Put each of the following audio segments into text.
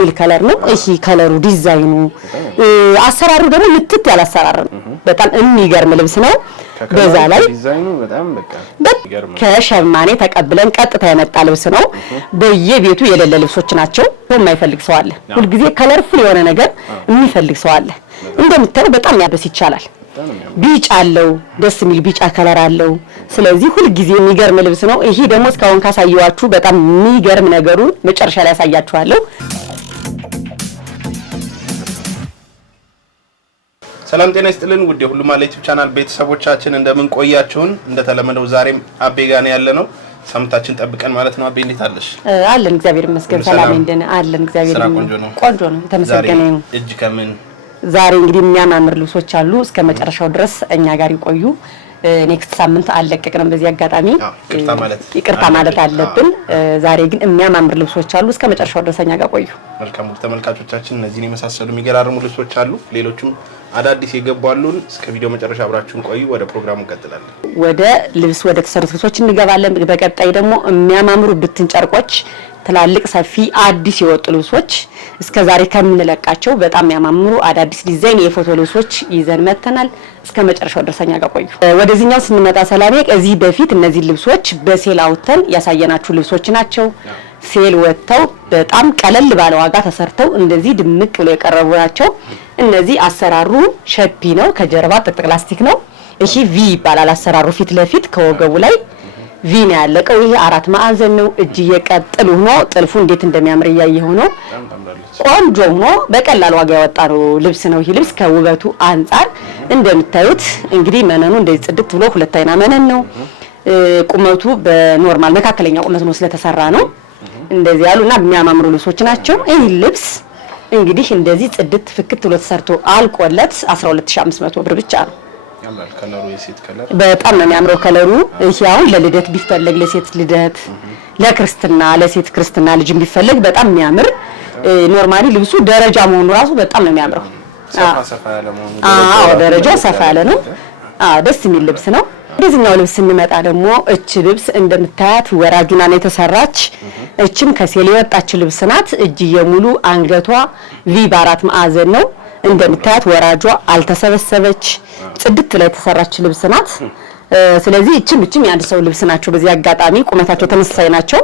ሚል ከለር ነው እሺ ከለሩ ዲዛይኑ አሰራሩ ደግሞ ምትት ያለ አሰራር ነው በጣም የሚገርም ልብስ ነው በዛ ላይ ዲዛይኑ በጣም በቃ ከሸማኔ ተቀብለን ቀጥታ የመጣ ልብስ ነው በየቤቱ የሌለ ልብሶች ናቸው የማይፈልግ ሰው አለ ሁሉ ጊዜ ከለርፉል የሆነ ነገር የሚፈልግ ሰው አለ እንደምታዩ በጣም ያበስ ይቻላል ቢጫ አለው ደስ የሚል ቢጫ ከለር አለው ስለዚህ ሁሉ ጊዜ የሚገርም ልብስ ነው ይሄ ደግሞ እስካሁን ካሳየዋችሁ በጣም የሚገርም ነገሩ መጨረሻ ላይ ያሳያችኋለሁ ሰላም ጤና ይስጥልን ውድ የሁሉ ማለት ቻናል ቤተሰቦቻችን እንደምን ቆያችሁን እንደተለመደው ዛሬም አቤ ጋር ነው ያለነው ሰምታችን ጠብቀን ማለት ነው አቤ እንዴት አለሽ አለን እግዚአብሔር ይመስገን ሰላም እንደነ አለን እግዚአብሔር ቆንጆ ነው ተመሰገነ ነው እጅ ከምን ዛሬ እንግዲህ የሚያማምር ልብሶች አሉ እስከ መጨረሻው ድረስ እኛ ጋር ይቆዩ ኔክስት ሳምንት አለቀቅንም በዚህ አጋጣሚ ይቅርታ ማለት አለብን ዛሬ ግን የሚያማምር ልብሶች አሉ እስከ መጨረሻው ድረስ እኛ ጋር ቆዩ መልካም ተመልካቾቻችን እነዚህን የመሳሰሉ የሚገራርሙ ልብሶች አሉ ሌሎችም አዳዲስ የገባሉን እስከ ቪዲዮ መጨረሻ አብራችሁን ቆዩ ወደ ፕሮግራሙ እንቀጥላለን ወደ ልብስ ወደ ተሰሩት ልብሶች እንገባለን በቀጣይ ደግሞ የሚያማምሩ ብትን ጨርቆች ትላልቅ ሰፊ አዲስ የወጡ ልብሶች እስከ ዛሬ ከምንለቃቸው በጣም ያማምሩ አዳዲስ ዲዛይን የፎቶ ልብሶች ይዘን መተናል እስከ መጨረሻው ድረስኛ ጋር ቆዩ ወደዚህኛው ስንመጣ ሰላሜ እዚህ በፊት እነዚህ ልብሶች በሴል አውተን ያሳየናችሁ ልብሶች ናቸው ሴል ወጥተው በጣም ቀለል ባለ ዋጋ ተሰርተው እንደዚህ ድምቅ ብሎ የቀረቡ ናቸው እነዚህ አሰራሩ ሸፒ ነው ከጀርባ ጥቅጥቅ ፕላስቲክ ነው እሺ ቪ ይባላል አሰራሩ ፊት ለፊት ከወገቡ ላይ ቪ ነው ያለቀው ይሄ አራት ማዕዘን ነው እጅ የቀጥሉ ሆኖ ጥልፉ እንዴት እንደሚያምር ያያየው ነው ቆንጆ ሆኖ በቀላል ዋጋ ያወጣ ነው ልብስ ነው ይሄ ልብስ ከውበቱ አንፃር እንደምታዩት እንግዲህ መነኑ እንደዚህ ጽድት ብሎ ሁለት አይና መነን ነው ቁመቱ በኖርማል መካከለኛ ቁመት ነው ስለተሰራ ነው እንደዚህ ያሉና የሚያማምሩ ልብሶች ናቸው ይሄ ልብስ እንግዲህ እንደዚህ ጽድት ፍክት ብሎ ተሰርቶ አልቆለት 12500 ብር ብቻ ነው ያምራል ከለሩ የሴት ከለር በጣም ነው የሚያምረው ከለሩ እሺ አሁን ለልደት ቢፈልግ ለሴት ልደት ለክርስትና ለሴት ክርስትና ልጅ ቢፈልግ በጣም የሚያምር ኖርማሊ ልብሱ ደረጃ መሆኑ ራሱ በጣም ነው የሚያምረው ሰፋ ያለ መሆኑ ደረጃው ሰፋ ያለ ነው ደስ የሚል ልብስ ነው ወደዚህኛው ልብስ እንመጣ ደግሞ እቺ ልብስ እንደምታያት ወራጁና ነው የተሰራች እቺም ከሴል የወጣች ልብስ ናት እጅ የሙሉ አንገቷ ቪ በአራት ማዕዘን ነው እንደምታያት ወራጇ አልተሰበሰበች ጽድት ላይ የተሰራች ልብስ ናት ስለዚህ እቺም የአንድ ሰው ልብስ ናቸው በዚህ አጋጣሚ ቁመታቸው ተመሳሳይ ናቸው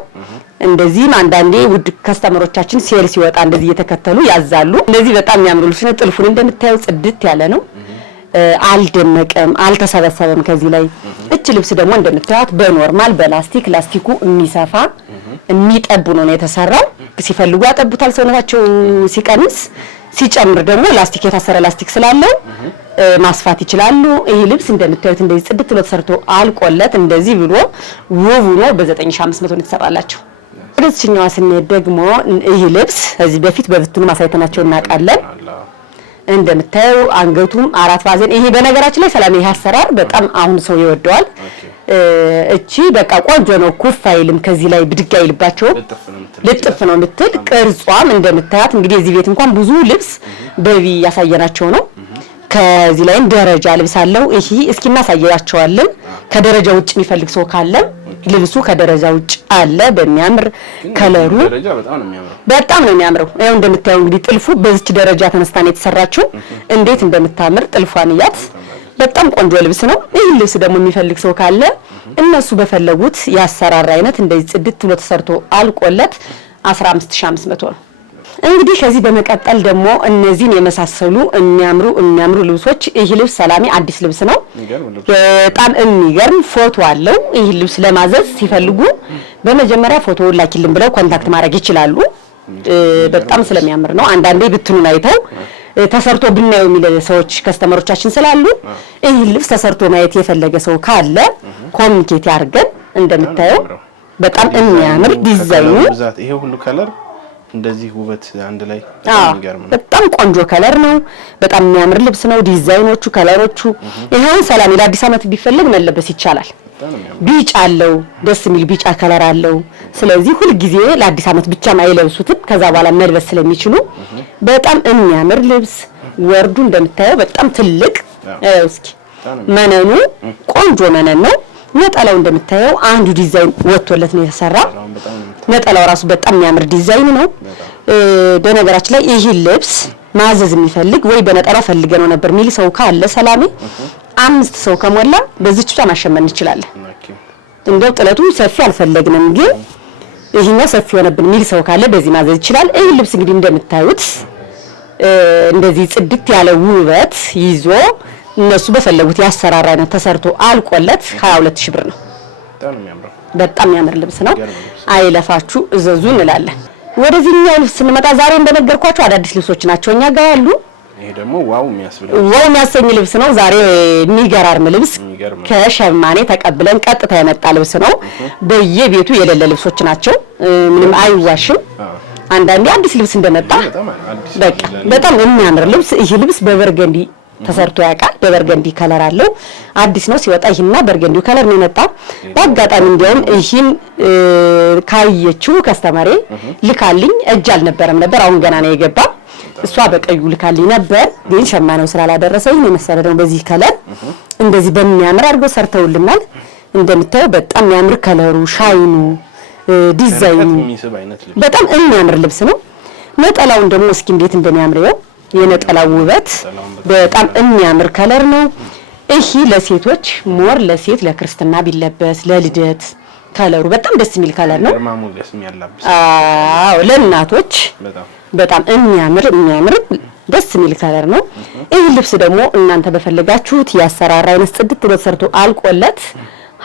እንደዚህ አንዳንዴ ውድ ከስተመሮቻችን ሴል ሲወጣ እንደዚህ እየተከተሉ ያዛሉ እንደዚህ በጣም የሚያምሩ ልብስ ነው ጥልፉን እንደምታዩ ጽድት ያለ ነው አልደመቀም አልተሰበሰበም ከዚህ ላይ እቺ ልብስ ደግሞ እንደምታዩት በኖርማል በላስቲክ ላስቲኩ የሚሰፋ የሚጠቡ ነው የተሰራው ሲፈልጉ ያጠቡታል ሰውነታቸው ሲቀንስ ሲጨምር ደግሞ ላስቲክ የታሰረ ላስቲክ ስላለው ማስፋት ይችላሉ ይሄ ልብስ እንደምታዩት እንደዚህ ጽድት ብሎ ተሰርቶ አልቆለት እንደዚህ ብሎ ውብ ነው በ9500 ነው የተሰራላቸው ወደዚህኛው ስንሄድ ደግሞ ይሄ ልብስ እዚህ በፊት በብትኑ ማሳየተናቸው እናቃለን እንደምታዩ አንገቱም አራት ማዕዘን ይሄ በነገራችን ላይ ሰላም ይሄ አሰራር በጣም አሁን ሰው ይወደዋል እቺ በቃ ቆንጆ ነው ኩፋይልም ከዚህ ላይ ብድጋ ይልባቸው ልጥፍ ነው ምትል ቅርጿም እንደምታያት እንግዲህ እዚህ ቤት እንኳን ብዙ ልብስ በቪ ያሳየናቸው ነው ከዚህ ላይ ደረጃ ልብስ አለው ይሄ እስኪና ሳያያቸዋለን ከደረጃ ውጭ የሚፈልግ ሰው ካለ ልብሱ ከደረጃ ውጭ አለ በሚያምር ከለሩ በጣም ነው የሚያምረው ያው እንደምታዩ እንግዲህ ጥልፉ በዚች ደረጃ ተነስታን የተሰራችው እንዴት እንደምታምር ጥልፏን ያት በጣም ቆንጆ ልብስ ነው ይሄ ልብስ ደግሞ የሚፈልግ ሰው ካለ እነሱ በፈለጉት ያሰራራ አይነት እንደዚህ ጽድት ብሎ ተሰርቶ አልቆለት 15500 ነው እንግዲህ ከዚህ በመቀጠል ደግሞ እነዚህን የመሳሰሉ የሚያምሩ ልብሶች ይሄ ልብስ ሰላሜ አዲስ ልብስ ነው በጣም የሚገርም ፎቶ አለው ይሄ ልብስ ለማዘዝ ሲፈልጉ በመጀመሪያ ፎቶ ላኪልን ብለው ኮንታክት ማድረግ ይችላሉ በጣም ስለሚያምር ነው አንዳንዴ ብትኑን አይተው ተሰርቶ ብናየው የሚል ሰዎች ከስተመሮቻችን ስላሉ ይሄ ልብስ ተሰርቶ ማየት የፈለገ ሰው ካለ ኮሚኒኬት ያርገን እንደምታየው በጣም የሚያምር ዲዛይኑ ይሄ ሁሉ ከለር እንደዚህ ውበት አንድ ላይ በጣም ቆንጆ ከለር ነው በጣም የሚያምር ልብስ ነው ዲዛይኖቹ ከለሮቹ ይሄን ሰላም ለአዲስ አመት ቢፈልግ መለበስ ይቻላል ቢጫ አለው ደስ የሚል ቢጫ ከለር አለው ስለዚህ ሁሉ ጊዜ ለአዲስ አመት ብቻ ማይለብሱት ከዛ በኋላ መልበስ ስለሚችሉ በጣም የሚያምር ልብስ ወርዱ እንደምታየው በጣም ትልቅ እስኪ መነኑ ቆንጆ መነን ነው ነጠላው እንደምታየው አንዱ ዲዛይን ወጥቶለት ነው የተሰራ ነጠላው ራሱ በጣም የሚያምር ዲዛይን ነው በነገራችን ላይ ይሄ ልብስ ማዘዝ የሚፈልግ ወይ በነጠላው ፈልገነው ነበር ሚል ሰው ካለ ሰላሜ 5 ሰው ከሞላ በዚች ብቻ ማሸመን እንችላለን። እንደው ጥለቱ ሰፊ አልፈለግንም ግን ይሄኛው ሰፊ ሆነብን ሚል ሰው ካለ በዚህ ማዘዝ ይችላል። ይሄ ልብስ እንግዲህ እንደምታዩት እንደዚህ ጽድት ያለ ውበት ይዞ እነሱ በፈለጉት ያሰራር አይነት ተሰርቶ አልቆለት 22000 ብር ነው። በጣም የሚያምር ልብስ ነው። አይለፋችሁ እዘዙ እንላለን። ወደዚህኛው ልብስ ስንመጣ ዛሬ እንደነገርኳችሁ አዳዲስ ልብሶች ናቸው እኛ ጋር ያሉ። ይሄ ደግሞ ዋው የሚያሰኝ ልብስ ነው። ዛሬ የሚገራርም ልብስ ከሸማኔ ተቀብለን ቀጥታ የመጣ ልብስ ነው። በየቤቱ የሌለ ልብሶች ናቸው። ምንም አይዋሽም። አንዳንዴ አዲስ ልብስ እንደመጣ በቃ በጣም የሚያምር ልብስ። ይሄ ልብስ በበርገንዲ ተሰርቶ ያውቃል። በበርገንዲ ከለር አለው። አዲስ ነው ሲወጣ ይሄና በርገንዲው ከለር ነው የመጣ። በአጋጣሚ እንዲያውም ይሄን ካየችው ከስተመሬ ልካልኝ እጅ አልነበረም ነበር። አሁን ገና ነው የገባ። እሷ በቀዩ ልካልኝ ነበር ግን ሸማኔው ስላላደረሰኝ ነው መሰለ ነው በዚህ ከለር እንደዚህ በሚያምር አድርገው ሰርተውልናል። እንደምታዩ በጣም የሚያምር ከለሩ፣ ሻይኑ፣ ዲዛይኑ በጣም የሚያምር ልብስ ነው። ነጠላውን ደግሞ እስኪ እንዴት እንደሚያምረው የነጠላው ውበት በጣም የሚያምር ከለር ነው። ይሄ ለሴቶች ሞር ለሴት ለክርስትና ቢለበስ ለልደት ከለሩ በጣም ደስ የሚል ከለር ነው። አዎ ለእናቶች በጣም የሚያምር ደስ የሚል ከለር ነው። ይሄ ልብስ ደግሞ እናንተ በፈለጋችሁት ያሰራራ አይነት ጽድት ብሎ ተሰርቶ አልቆለት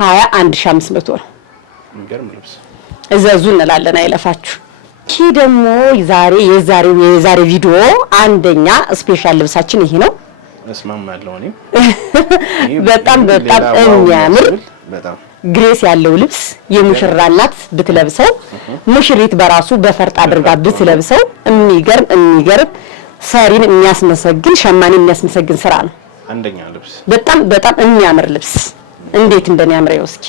21500 ነው። የሚገርም ልብስ እዘዙ እንላለን። አይለፋችሁ። ይሄ ደግሞ የዛሬ ቪዲዮ አንደኛ ስፔሻል ልብሳችን ይሄ ነው። እስማማለሁ እኔ በጣም የሚያምር ግሬስ ያለው ልብስ የሙሽራ እናት ብትለብሰው ሙሽሪት በራሱ በፈርጥ አድርጋ ብትለብሰው የሚገርም ሰሪን የሚያስመሰግን ሸማኔ የሚያስመሰግን ስራ ነው። አንደኛ ልብስ በጣም የሚያምር ልብስ እንዴት እንደሚያምር እስኪ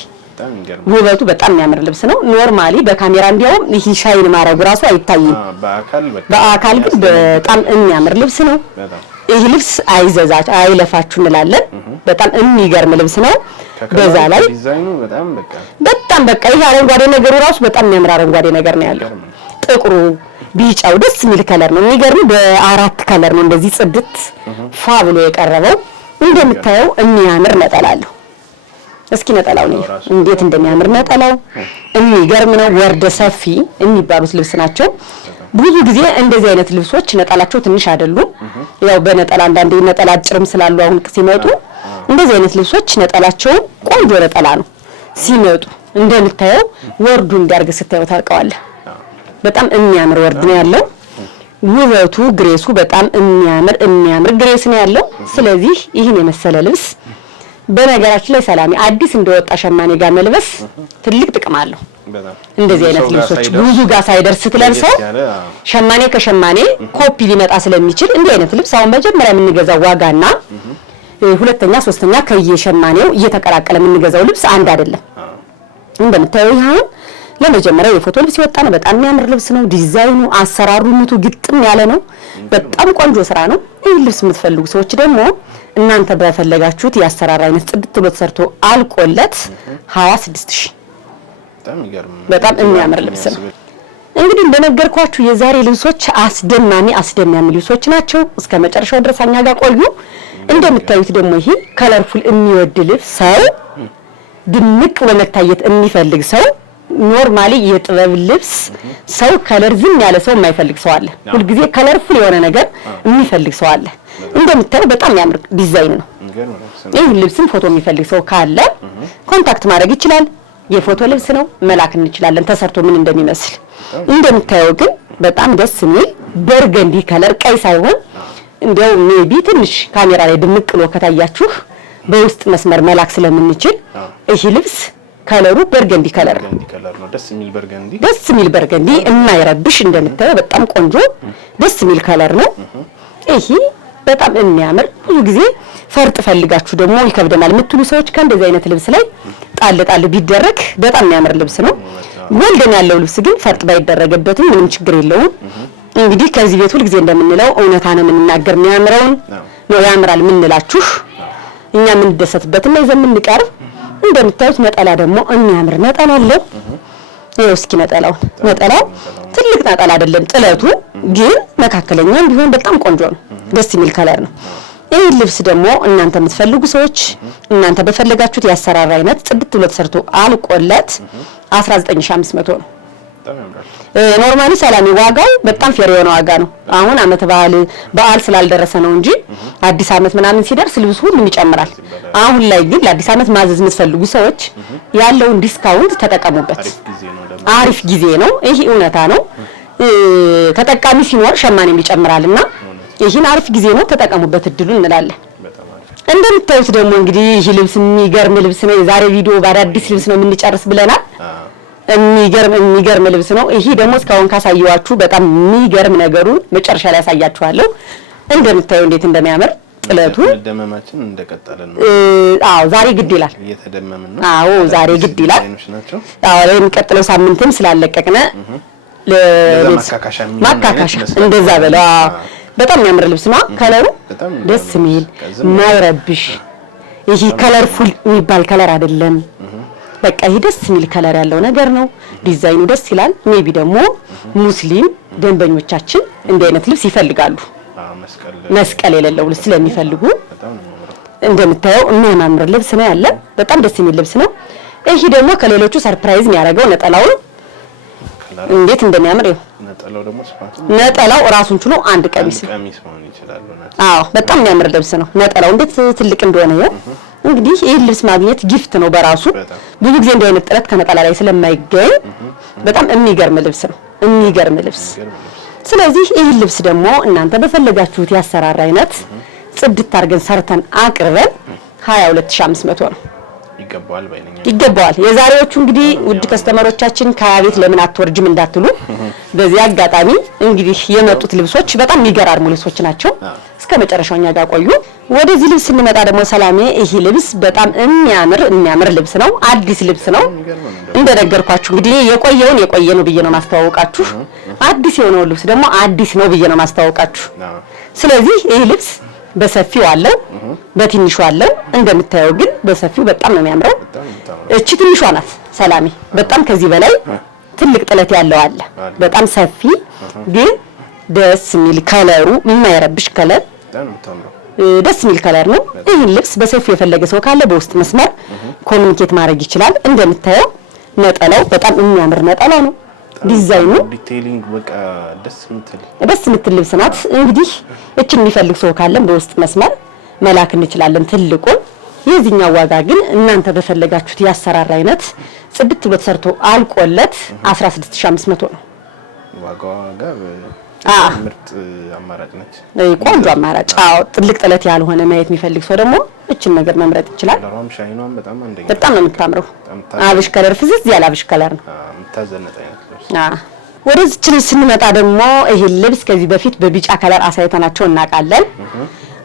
ውበቱ በጣም የሚያምር ልብስ ነው። ኖርማሊ በካሜራ እንዲያውም ይሄ ሻይን ማረጉ ራሱ አይታይም። በአካል ግን በጣም የሚያምር ልብስ ነው። ይሄ ልብስ አይለፋችሁ እንላለን። በጣም የሚገርም ልብስ ነው። በዛ ላይ ዲዛይኑ በጣም በቃ ይሄ አረንጓዴ ነገሩ ራሱ በጣም የሚያምር አረንጓዴ ነገር ነው ያለው። ጥቁሩ፣ ቢጫው ደስ የሚል ከለር ነው። የሚገርም በ4 ከለር ነው እንደዚህ ጽድት ፋ ብሎ የቀረበው። እንደምታየው የሚያምር ነጠላ አለው። እስኪ ነጠላው ነው እንዴት እንደሚያምር ነጠላው የሚገርም ነው። ወርደ ሰፊ የሚባሉት ልብስ ናቸው። ብዙ ጊዜ እንደዚህ አይነት ልብሶች ነጠላቸው ትንሽ አይደሉም። ያው በነጠላ አንዳንዴ ነጠላ አጭርም ስላሉ አሁን ሲመጡ እንደዚህ አይነት ልብሶች ነጠላቸው ቆንጆ ነጠላ ነው ሲመጡ። እንደምታየው ወርዱ እንዲያርግ ስታየው ታውቀዋለህ። በጣም የሚያምር ወርድ ነው ያለው። ውበቱ ግሬሱ በጣም የሚያምር ግሬስ ነው ያለው። ስለዚህ ይህን የመሰለ ልብስ በነገራችን ላይ ሰላሚ አዲስ እንደወጣ ሸማኔ ጋር መልበስ ትልቅ ጥቅም አለው። እንደዚህ አይነት ልብሶች ብዙ ጋር ሳይደርስ ስትለብሰው ሸማኔ ከሸማኔ ኮፒ ሊመጣ ስለሚችል እንዲህ አይነት ልብስ አሁን መጀመሪያ የምንገዛው ዋጋና ሁለተኛ ሶስተኛ ከየሸማኔው እየተቀላቀለ የምንገዛው ልብስ አንድ አይደለም። እንደምታየው ይሄን ለመጀመሪያ የፎቶ ልብስ ይወጣ ነው። በጣም የሚያምር ልብስ ነው። ዲዛይኑ አሰራሩነቱ ግጥም ያለ ነው። በጣም ቆንጆ ስራ ነው። ይሄ ልብስ የምትፈልጉ ሰዎች ደግሞ እናንተ በፈለጋችሁት ያሰራር አይነት ጽድት ብሎ ተሰርቶ አልቆለት 26000 በጣም የሚያምር ልብስ ነው። እንግዲህ እንደነገርኳችሁ የዛሬ ልብሶች አስደማሚ ልብሶች ናቸው። እስከ መጨረሻው ድረስ እኛ ጋር ቆዩ። እንደምታዩት ደግሞ ይሄ ከለርፉል የሚወድ ልብስ ሰው ድምቅ በመታየት የሚፈልግ ሰው ኖርማሊ የጥበብ ልብስ ሰው ከለር ዝም ያለ ሰው የማይፈልግ ሰው አለ። ሁሉ ጊዜ ከለርፉል የሆነ ነገር የሚፈልግ ሰው አለ። እንደምታዩ በጣም የሚያምር ዲዛይን ነው። ይሄ ልብስም ፎቶ የሚፈልግ ሰው ካለ ኮንታክት ማድረግ ይችላል። የፎቶ ልብስ ነው መላክ እንችላለን ተሰርቶ ምን እንደሚመስል። እንደምታየው ግን በጣም ደስ የሚል በርገንዲ ከለር ቀይ ሳይሆን እንደው ሜቢ ትንሽ ካሜራ ላይ ድምቅ ብሎ ከታያችሁ በውስጥ መስመር መላክ ስለምንችል ይሄ ልብስ ከለሩ በርገንዲ ከለር ነው። ደስ የሚል በርገንዲ የማይረብሽ እንደምታየው በጣም ቆንጆ ደስ የሚል ከለር ነው። ይሄ በጣም የሚያምር ብዙ ጊዜ ፈርጥ ፈልጋችሁ ደግሞ ይከብደናል የምትሉ ሰዎች ከእንደዚህ አይነት ልብስ ላይ ጣል ቢደረግ በጣም የሚያምር ልብስ ነው። ጎልደን ያለው ልብስ ግን ፈርጥ ባይደረግበትም ምንም ችግር የለውም። እንግዲህ ከዚህ ቤት ሁሉ ጊዜ እንደምንለው እውነታ ነው የምንናገር። የሚያምረውን ነው ያምራል የምንላችሁ እኛ የምንደሰትበትና ይዘን የምንቀርብ። እንደምታዩት ነጠላ ደግሞ የሚያምር ነጠላ አለው። ይኸው እስኪ ነጠላው ትልቅ ነጠላ አይደለም ጥለቱ ግን መካከለኛም ቢሆን በጣም ቆንጆ ነው። ደስ የሚል ከለር ነው። ይህ ልብስ ደግሞ እናንተ የምትፈልጉ ሰዎች እናንተ በፈለጋችሁት ያሰራር አይነት ጽድት ብሎ ተሰርቶ አልቆለት 19500 ነው። ኖርማሊ ሰላሜ ዋጋው በጣም ፌር የሆነ ዋጋ ነው። አሁን አመት በዓል ስላልደረሰ ነው እንጂ አዲስ አመት ምናምን ሲደርስ ልብሱ ሁሉም ይጨምራል። አሁን ላይ ግን ለአዲስ አመት ማዘዝ የምትፈልጉ ሰዎች ያለውን ዲስካውንት ተጠቀሙበት። አሪፍ ጊዜ ነው። ይሄ እውነታ ነው። ተጠቃሚ ሲኖር ሸማኔም ይጨምራልና ይሄን አሪፍ ጊዜ ነው፣ ተጠቀሙበት እድሉን እንላለን። እንደምታዩት ደግሞ እንግዲህ ይሄ ልብስ የሚገርም ልብስ ነው። የዛሬ ቪዲዮ በአዳዲስ ልብስ ነው የምንጨርስ ብለናል። የሚገርም ልብስ ነው። ይሄ ደግሞ እስካሁን ካሳየዋችሁ በጣም የሚገርም ነገሩን መጨረሻ ላይ ያሳያችኋለሁ። እንደምታዩ እንዴት እንደሚያምር ጥለቱ ደመማችን እንደቀጠለ ነው። አዎ ዛሬ ግድ ይላል። እየተደመመን ነው። አዎ ዛሬ ግድ ይላል። አዎ ለሚቀጥለው ሳምንትም ስላለቀቅነ ማካካሻ እንደዛ በለው። በጣም የሚያምር ልብስ ነው። ከለሩ ደስ የሚል ማይረብሽ ይሄ ከለርፉል የሚባል ከለር አይደለም። በቃ ይሄ ደስ የሚል ከለር ያለው ነገር ነው። ዲዛይኑ ደስ ይላል። ሜቢ ደግሞ ሙስሊም ደንበኞቻችን እንዲህ አይነት ልብስ ይፈልጋሉ። መስቀል የሌለው ልብስ ስለሚፈልጉ እንደምታየው የሚያምር ልብስ ነው ያለ። በጣም ደስ የሚል ልብስ ነው። ይሄ ደግሞ ከሌሎቹ ሰርፕራይዝ የሚያደርገው ነጠላውን እንዴት እንደሚያምር ይኸው። ነጠላው ራሱን ችሎ አንድ ቀሚስ መሆን ይችላል። አዎ በጣም የሚያምር ልብስ ነው። ነጠላው እንዴት ትልቅ እንደሆነ ይኸው። እንግዲህ ይሄን ልብስ ማግኘት ጊፍት ነው በራሱ። ብዙ ጊዜ እንዲህ አይነት ጥለት ከነጠላ ላይ ስለማይገኝ በጣም የሚገርም ልብስ ነው። የሚገርም ልብስ። ስለዚህ ይሄን ልብስ ደግሞ እናንተ በፈለጋችሁት ያሰራር አይነት ጽድት አድርገን ሰርተን አቅርበን 22500 ነው። ይገባዋል። የዛሬዎቹ እንግዲህ ውድ ከስተመሮቻችን ከቤት ለምን አትወርጅም እንዳትሉ በዚህ አጋጣሚ እንግዲህ የመጡት ልብሶች በጣም የሚገራርሙ ልብሶች ናቸው። እስከ መጨረሻው እኛ ጋር ቆዩ። ወደዚህ ልብስ ስንመጣ ደግሞ ሰላሜ ይሄ ልብስ በጣም የሚያምር ልብስ ነው። አዲስ ልብስ ነው። እንደነገርኳችሁ እንግዲህ የቆየ ነው ብዬ ነው ማስተዋወቃችሁ። አዲስ የሆነው ልብስ ደግሞ አዲስ ነው ብዬ ነው ማስተዋወቃችሁ። ስለዚህ ይሄ ልብስ በሰፊው አለው በትንሹ አለው። እንደምታየው ግን በሰፊው በጣም ነው የሚያምረው። እቺ ትንሿ ናት ሰላሜ። በጣም ከዚህ በላይ ትልቅ ጥለት ያለው አለ። በጣም ሰፊ ግን ደስ የሚል ከለሩ የማይረብሽ ከለር ደስ የሚል ከለር ነው። ይሄን ልብስ በሰፊው የፈለገ ሰው ካለ በውስጥ መስመር ኮሙኒኬት ማድረግ ይችላል። እንደምታየው ነጠላው በጣም የሚያምር ነጠላ ነው። ዲዛይኑ ዲቴይሊንግ በቃ ደስ የምትል ልብስ ናት። እንግዲህ እቺን የሚፈልግ ሰው ካለም በውስጥ መስመር መላክ እንችላለን ትልቁን። የዚህኛው ዋጋ ግን እናንተ በፈለጋችሁት ያሰራር አይነት ጽድት ብሎ ተሰርቶ አልቆለት 16500 ነው። ዋጋው ምርጥ አማራጭ ነች። ቆንጆ አማራጭ። አዎ ጥልቅ ጥለት ያልሆነ ማየት የሚፈልግ ሰው ደግሞ እቺን ነገር መምረጥ ይችላል። ለራም ሻይኗን በጣም ነው የምታምረው። አብሽ ከለር ፍዝዝ ያለ አብሽ ከለር ነው። የምታዘነጥ አይነት ልብስ። ወደዚህ ልብስ ስንመጣ ደግሞ ይሄ ልብስ ከዚህ በፊት በቢጫ ከለር አሳይተናቸው እናውቃለን።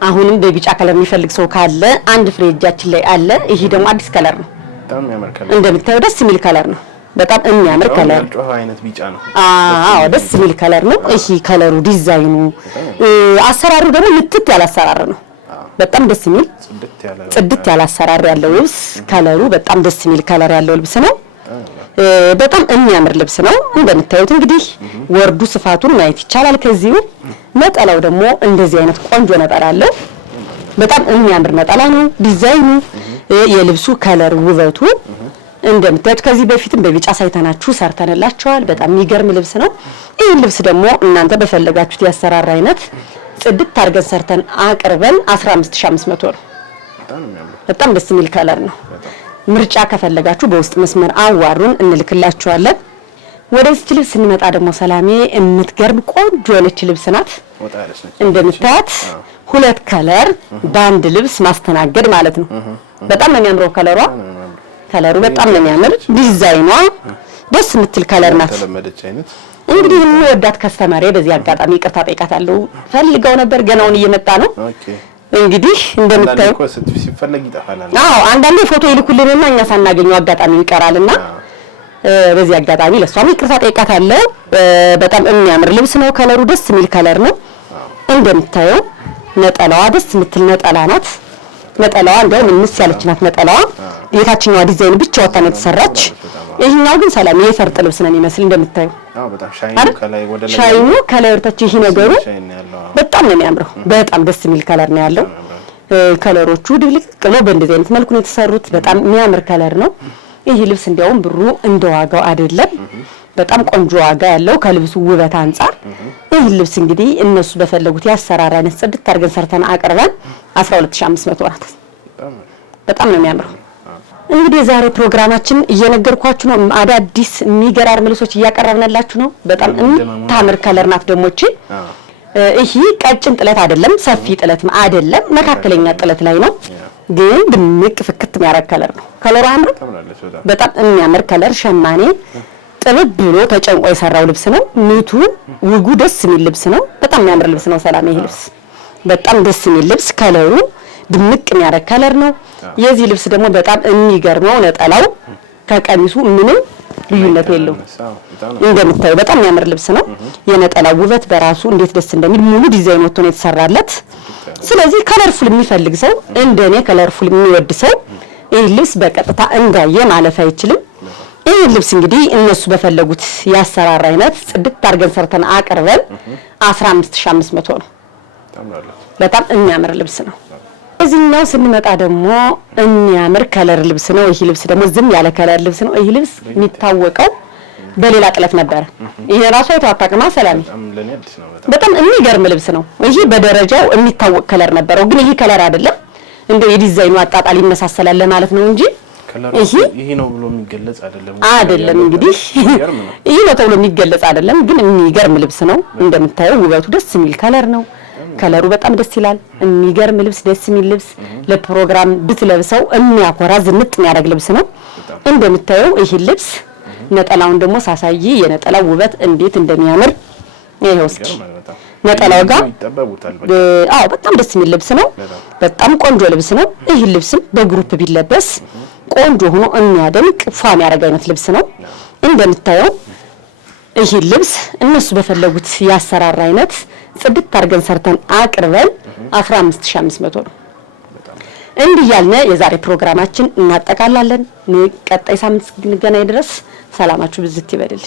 አሁንም በቢጫ ከለር የሚፈልግ ሰው ካለ አንድ ፍሬ እጃችን ላይ አለ። ይሄ ደግሞ አዲስ ከለር ነው። በጣም የሚያምር ከለር። እንደምታየው ደስ የሚል ከለር ነው። በጣም የሚያምር ከለር። ጮህ አይነት ቢጫ ነው። አዎ ደስ የሚል ከለር ነው። ይሄ ከለሩ ዲዛይኑ አሰራሩ ደግሞ ምትት ያለ አሰራር ነው። በጣም ደስ የሚል ጽድት ያለ አሰራር ያለው ልብስ። ከለሩ በጣም ደስ የሚል ከለር ያለው ልብስ ነው። በጣም የሚያምር ልብስ ነው። እንደምታዩት እንግዲህ ወርዱ ስፋቱን ማየት ይቻላል። ከዚሁ ነጠላው ደግሞ እንደዚህ አይነት ቆንጆ ነጠላ አለው። በጣም የሚያምር ነጠላ ነው። ዲዛይኑ የልብሱ ከለር ውበቱ እንደምታዩት ከዚህ በፊትም በቢጫ ሳይተናችሁ ሰርተንላችኋል። በጣም የሚገርም ልብስ ነው። ይሄን ልብስ ደግሞ እናንተ በፈለጋችሁት ያሰራር አይነት ጽድት አድርገን ሰርተን አቅርበን 15500 ነው። በጣም ደስ የሚል ከለር ነው። ምርጫ ከፈለጋችሁ በውስጥ መስመር አዋሩን እንልክላችኋለን። ወደዚህ ልብስ ስንመጣ ደግሞ ሰላሜ የምትገርም ቆንጆ የሆነች ልብስ ናት። እንደምታዩት ሁለት ከለር በአንድ ልብስ ማስተናገድ ማለት ነው። በጣም ነው የሚያምረው ከለሩ በጣም ነው የሚያምር። ዲዛይኗ ደስ የምትል ከለር ናት። እንግዲህ ወዳት ከስተመሬ በዚህ አጋጣሚ ይቅርታ ጠይቃታለሁ። ፈልገው ነበር ገናውን እየመጣ ነው። እንግዲህ እንደምታዩ ሲፈለግ ይጣፋል። አዎ አንዳንዴ ፎቶ ይልኩልንና እኛ ሳናገኘው አጋጣሚው ይቀራልና በዚህ አጋጣሚ ለሷም ይቅርታ ጠይቃታለሁ። በጣም የሚያምር ልብስ ነው። ከለሩ ደስ የሚል ከለር ነው። እንደምታዩ ነጠላዋ ደስ የምትል ነጠላ ናት። ነጠላዋ እንደውም እንስ ያለች ናት ነጠላዋ። የታችኛዋ ዲዛይን ብቻ ወጣ ነው የተሰራች። ይሄኛው ግን ሰላም የፈርጥ ልብስ ነው የሚመስል እንደምታዩ። በጣም ሻይኑ ከላይ ወደ ላይ ሻይኑ ከላይ ወርታች ይሄ ነገሩ በጣም ነው የሚያምረው። በጣም ደስ የሚል ከለር ነው ያለው። ከለሮቹ ድብልቅ ብለው በእንደዚህ አይነት መልኩ ነው የተሰሩት። በጣም የሚያምር ከለር ነው። ይሄ ልብስ እንዲያውም ብሩ እንደዋጋው አይደለም። በጣም ቆንጆ ዋጋ ያለው ከልብሱ ውበት አንፃር። ይሄ ልብስ እንግዲህ እነሱ በፈለጉት ያሰራር አይነት ጽድት አድርገን ሰርተን አቅርበን 12500 ናት። በጣም ነው የሚያምረው። እንግዲህ ዛሬ ፕሮግራማችን እየነገርኳችሁ ነው። አዳዲስ የሚገራርም ልብሶች እያቀረብንላችሁ ነው። በጣም የምታምር ከለር ናት ደግሞ እቺ። ይሄ ቀጭን ጥለት አይደለም፣ ሰፊ ጥለትም አይደለም፣ መካከለኛ ጥለት ላይ ነው። ግን ድምቅ ፍክት የሚያረግ ከለር ነው። ከለሩ አምሮ በጣም የሚያምር ከለር ሸማኔ ጥብብ ብሎ ተጨንቆ የሰራው ልብስ ነው። ምቱ ውጉ ደስ የሚል ልብስ ነው። በጣም የሚያምር ልብስ ነው። ሰላም ይሄ ልብስ በጣም ደስ የሚል ልብስ፣ ከለሩ ድምቅ የሚያረግ ከለር ነው። የዚህ ልብስ ደግሞ በጣም የሚገርመው ነጠላው ከቀሚሱ ምንም ልዩነት የለውም። እንደምታዩ በጣም የሚያምር ልብስ ነው። የነጠላው ውበት በራሱ እንዴት ደስ እንደሚል ሙሉ ዲዛይን ወጥቶ ነው የተሰራለት። ስለዚህ ከለርፉል የሚፈልግ ሰው እንደኔ ከለርፉል የሚወድ ሰው ይህ ልብስ በቀጥታ እንዳየ ማለፍ አይችልም። ይህ ልብስ እንግዲህ እነሱ በፈለጉት ያሰራር አይነት ጽድት አድርገን ሰርተን አቅርበን 15500 ነው። በጣም የሚያምር ልብስ ነው። እዚህኛው ስንመጣ ደግሞ የሚያምር ከለር ልብስ ነው። ይሄ ልብስ ደግሞ ዝም ያለ ከለር ልብስ ነው። ይሄ ልብስ የሚታወቀው በሌላ ጥለት ነበር። ይሄ ራሱ አይተዋጣቀማ ሰላም በጣም የሚገርም ልብስ ነው። ይሄ በደረጃው የሚታወቅ ከለር ነበረው፣ ግን ይሄ ከለር አይደለም። እንደው የዲዛይኑ አጣጣል ይመሳሰላል ማለት ነው እንጂ ይሄ ነው ብሎ የሚገለጽ አይደለም። እንግዲህ ይሄ ነው ተብሎ የሚገለጽ አይደለም፣ ግን የሚገርም ልብስ ነው። እንደምታየው ውበቱ ደስ የሚል ከለር ነው። ከለሩ በጣም ደስ ይላል። የሚገርም ልብስ፣ ደስ የሚል ልብስ፣ ለፕሮግራም ብትለብሰው የሚያኮራ ዝንጥ የሚያደርግ ልብስ ነው። እንደምታየው ይሄ ልብስ ነጠላውን ደግሞ ሳሳይ የነጠላው ውበት እንዴት እንደሚያምር ይሄው እስኪ ነጠላው ጋር በጣም ደስ የሚል ልብስ ነው። በጣም ቆንጆ ልብስ ነው። ይሄ ልብስም በግሩፕ ቢለበስ ቆንጆ ሆኖ የሚያደምቅ ፏም ያደርግ አይነት ልብስ ነው። እንደምታየው ይሄ ልብስ እነሱ በፈለጉት ያሰራር አይነት ጽድት አድርገን ሰርተን አቅርበን 15500 ነው። እንዲህ ያልነ የዛሬ ፕሮግራማችን እናጠቃላለን። ቀጣይ ሳምንት እስክንገናኝ ድረስ ሰላማችሁ ብዝት ይበልል።